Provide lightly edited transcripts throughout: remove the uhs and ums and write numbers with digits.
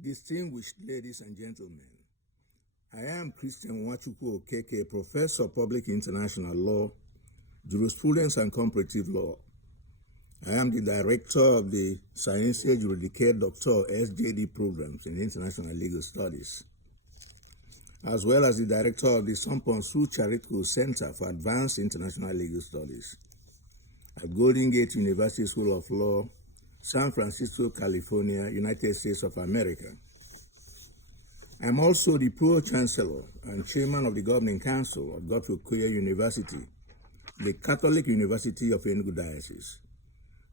Distinguished ladies and gentlemen, I am Christian Nwachukwu Okeke, Professor of Public International Law, Jurisprudence and Comparative Law. I am the Director of the Sciences Juridique Doctor SJD programs in International Legal Studies, as well as the Director of the Symposium Center for Advanced International Legal Studies at Golden Gate University School of Law, San Francisco, California, United States of America. I'm also the Pro-Chancellor and Chairman of the Governing Council of Godfrey Okoye University, the Catholic University of Enugu Diocese,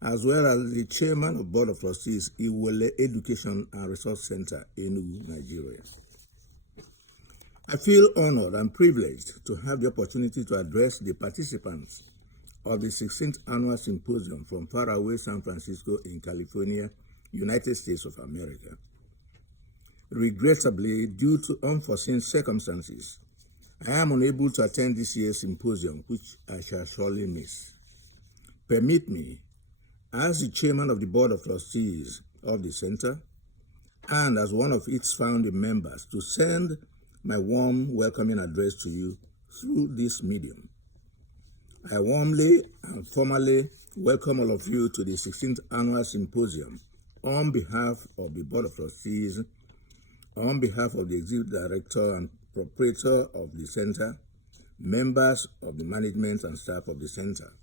as well as the Chairman of Board of Trustees, Inwell Education and Resource Center, Enugu, Nigeria. I feel honored and privileged to have the opportunity to address the participants of the 16th Annual Symposium from faraway San Francisco in California, United States of America. Regrettably, due to unforeseen circumstances, I am unable to attend this year's symposium, which I shall surely miss. Permit me, as the Chairman of the Board of Trustees of the Center, and as one of its founding members, to send my warm welcoming address to you through this medium. I warmly and formally welcome all of you to the 16th Annual Symposium on behalf of the Board of Trustees, on behalf of the Executive Director and Proprietor of the Center, members of the management and staff of the Center.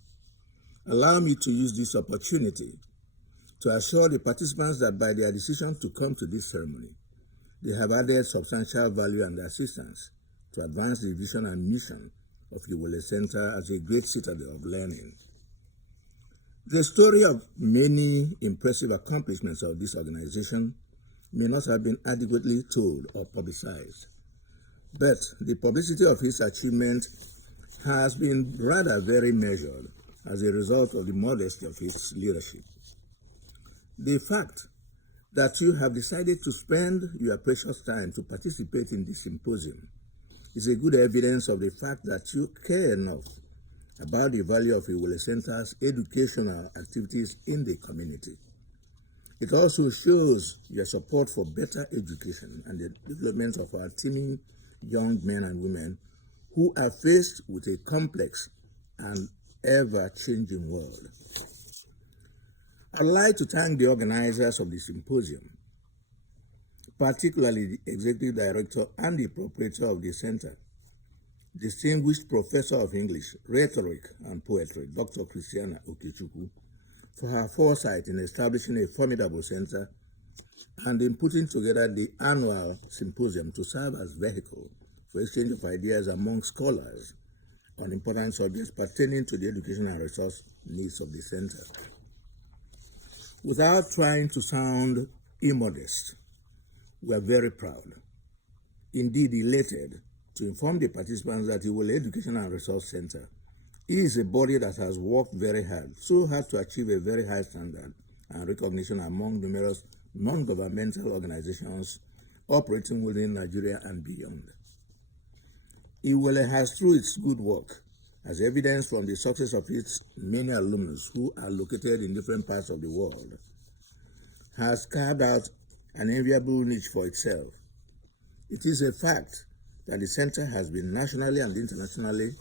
Allow me to use this opportunity to assure the participants that by their decision to come to this ceremony, they have added substantial value and assistance to advance the vision and mission of the Inwell Center as a great citadel of learning. The story of many impressive accomplishments of this organization may not have been adequately told or publicized, but the publicity of its achievement has been rather very measured as a result of the modesty of its leadership. The fact that you have decided to spend your precious time to participate in this symposium is a good evidence of the fact that you care enough about the value of Inwell Center's educational activities in the community. It also shows your support for better education and the development of our teeming young men and women who are faced with a complex and ever-changing world. I'd like to thank the organizers of the symposium, particularly the Executive Director and the Proprietor of the Center, Distinguished Professor of English, Rhetoric and Poetry, Dr. Christiana Okechukwu, for her foresight in establishing a formidable center and in putting together the annual symposium to serve as vehicle for exchange of ideas among scholars on important subjects pertaining to the education and resource needs of the center. Without trying to sound immodest, we are very proud, indeed elated, to inform the participants that the Inwell Education and Resource Center is a body that has worked very hard, so hard to achieve a very high standard and recognition among numerous non-governmental organizations operating within Nigeria and beyond. Inwell has, through its good work, as evidence from the success of its many alumnus who are located in different parts of the world, has carved out an enviable niche for itself. It is a fact that the center has been nationally and internationally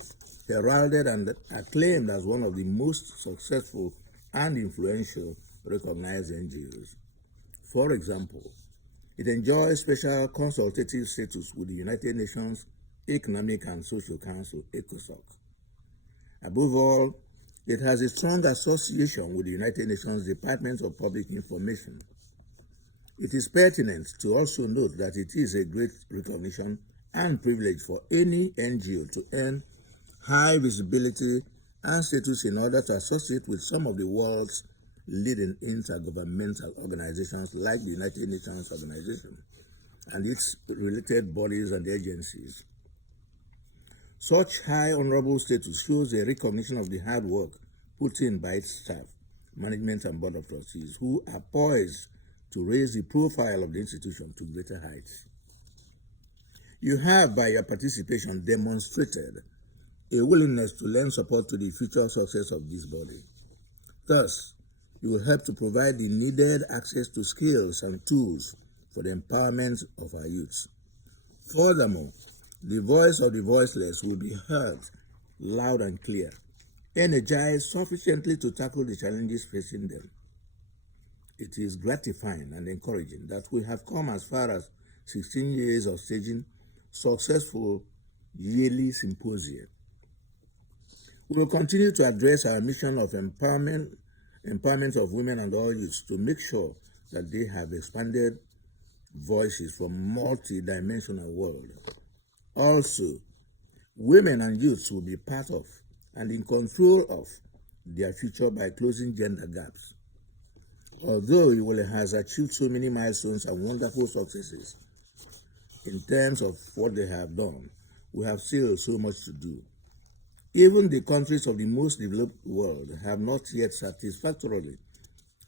heralded and acclaimed as one of the most successful and influential recognized NGOs. For example, it enjoys special consultative status with the United Nations Economic and Social Council, ECOSOC. Above all, it has a strong association with the United Nations Department of Public Information. It is pertinent to also note that it is a great recognition and privilege for any NGO to earn high visibility and status in order to associate with some of the world's leading intergovernmental organizations like the United Nations Organization and its related bodies and agencies. Such high honorable status shows a recognition of the hard work put in by its staff, management and board of trustees, who are poised to raise the profile of the institution to greater heights. You have, by your participation, demonstrated a willingness to lend support to the future success of this body. Thus, you will help to provide the needed access to skills and tools for the empowerment of our youths. Furthermore, the voice of the voiceless will be heard loud and clear, energized sufficiently to tackle the challenges facing them. It is gratifying and encouraging that we have come as far as 16 years of staging successful yearly symposia. We will continue to address our mission of empowerment of women and all youths to make sure that they have expanded voices from multi-dimensional world. Also, women and youths will be part of and in control of their future by closing gender gaps. Although Inwell has achieved so many milestones and wonderful successes in terms of what they have done, we have still so much to do. Even the countries of the most developed world have not yet satisfactorily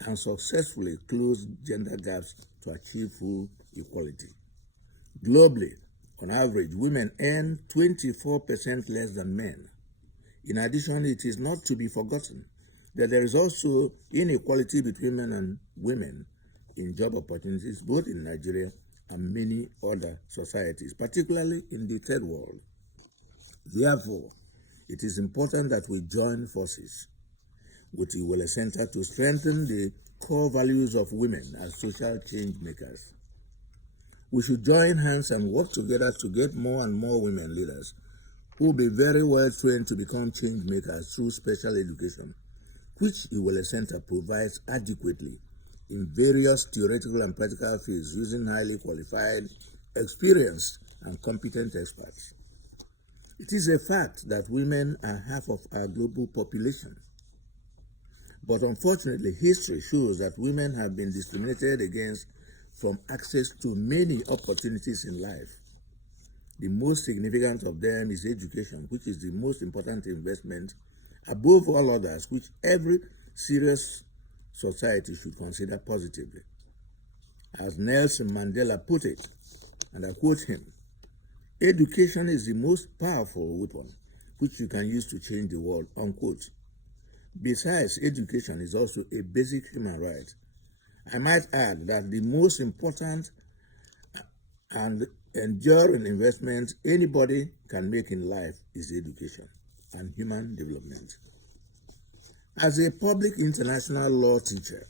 and successfully closed gender gaps to achieve full equality. Globally, on average, women earn 24% less than men. In addition, it is not to be forgotten that there is also inequality between men and women in job opportunities, both in Nigeria and many other societies, particularly in the third world. Therefore, it is important that we join forces with the Inwell Center to strengthen the core values of women as social change makers. We should join hands and work together to get more and more women leaders who will be very well trained to become change makers through special education, which Inwell Center provides adequately in various theoretical and practical fields using highly qualified, experienced, and competent experts. It is a fact that women are half of our global population. But unfortunately, history shows that women have been discriminated against from access to many opportunities in life. The most significant of them is education, which is the most important investment above all others, which every serious society should consider positively. As Nelson Mandela put it, and I quote him, "Education is the most powerful weapon which you can use to change the world," unquote. Besides, education is also a basic human right. I might add that the most important and enduring investment anybody can make in life is education and human development. As a public international law teacher,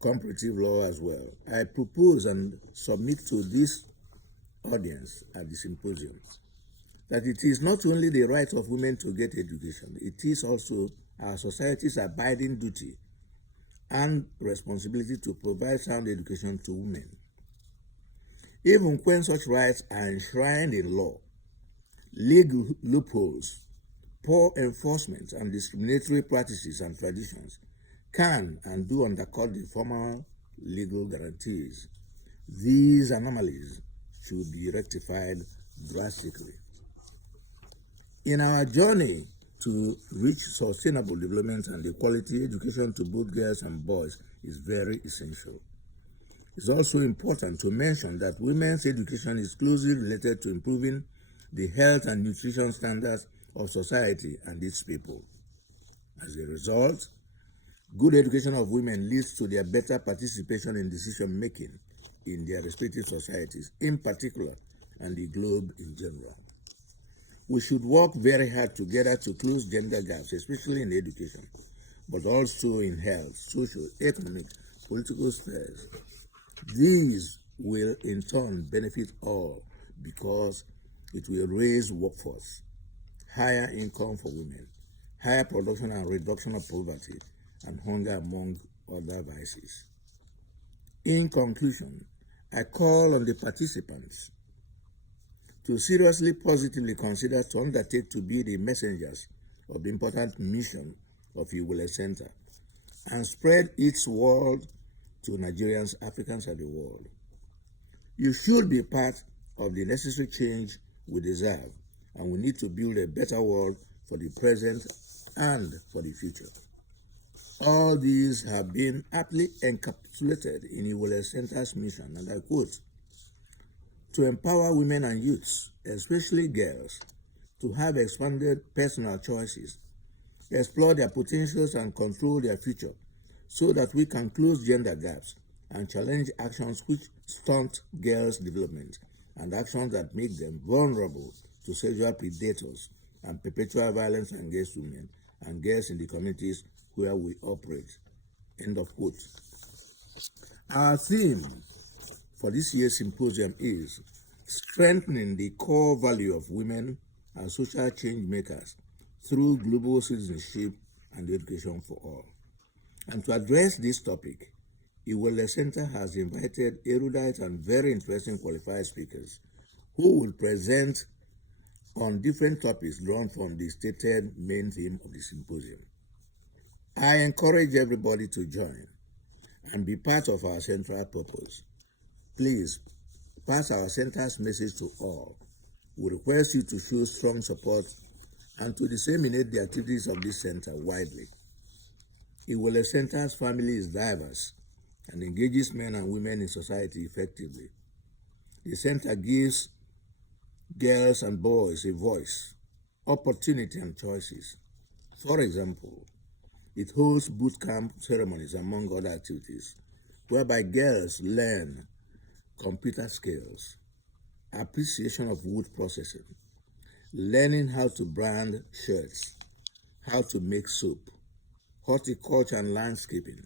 comparative law as well, I propose and submit to this audience at the symposium that it is not only the right of women to get education, it is also our society's abiding duty and responsibility to provide sound education to women. Even when such rights are enshrined in law, legal loopholes, poor enforcement, and discriminatory practices and traditions can and do undercut the formal legal guarantees. These anomalies should be rectified drastically. In our journey to reach sustainable development and equality, education to both girls and boys is very essential. It's also important to mention that women's education is closely related to improving the health and nutrition standards of society and its people. As a result, good education of women leads to their better participation in decision-making in their respective societies, in particular, and the globe in general. We should work very hard together to close gender gaps, especially in education, but also in health, social, economic, political spheres. These will in turn benefit all because it will raise workforce, higher income for women, higher production and reduction of poverty and hunger among other vices. In conclusion, I call on the participants to seriously, positively consider to undertake to be the messengers of the important mission of Inwell Center and spread its word to Nigerians, Africans, and the world. You should be part of the necessary change we deserve, and we need to build a better world for the present and for the future. All these have been aptly encapsulated in Inwell Center's mission, and I quote, "To empower women and youths, especially girls, to have expanded personal choices, explore their potentials and control their future so that we can close gender gaps and challenge actions which stunt girls' development and actions that make them vulnerable to sexual predators and perpetual violence against women and girls in the communities where we operate. End of quote. Our theme for this year's symposium is strengthening the core value of women as social change makers through global citizenship and education for all. And to address this topic, Inwell Center has invited erudite and very interesting qualified speakers who will present on different topics drawn from the stated main theme of the symposium. I encourage everybody to join and be part of our central purpose. Please pass our center's message to all. We request you to show strong support and to disseminate the activities of this center widely. Inwell Center's family is diverse and engages men and women in society effectively. The center gives girls and boys a voice, opportunity, and choices. For example, it holds boot camp ceremonies among other activities, whereby girls learn computer skills, appreciation of wood processing, learning how to brand shirts, how to make soap, horticulture and landscaping,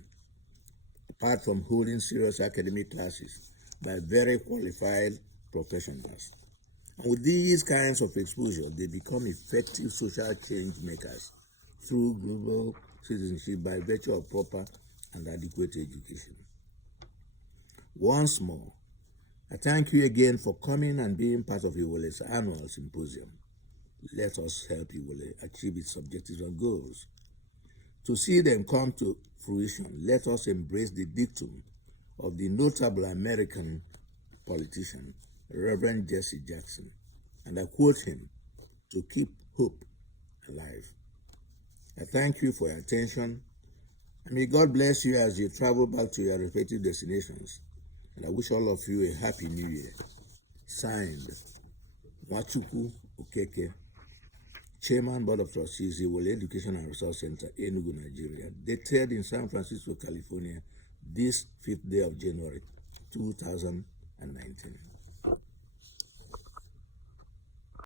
apart from holding serious academic classes by very qualified professionals. And with these kinds of exposure, they become effective social change makers through global citizenship by virtue of proper and adequate education. Once more, I thank you again for coming and being part of Inwell's annual symposium. Let us help Inwell achieve its objectives and goals. To see them come to fruition, let us embrace the dictum of the notable American politician, Reverend Jesse Jackson, and I quote him, to keep hope alive. I thank you for your attention, and may God bless you as you travel back to your respective destinations. And I wish all of you a happy new year. Signed, Nwachukwu Okeke, Chairman, Board of Trustees, Inwell Education and Resource Center, Enugu, Nigeria, dated in San Francisco, California, this 5th day of January, 2019.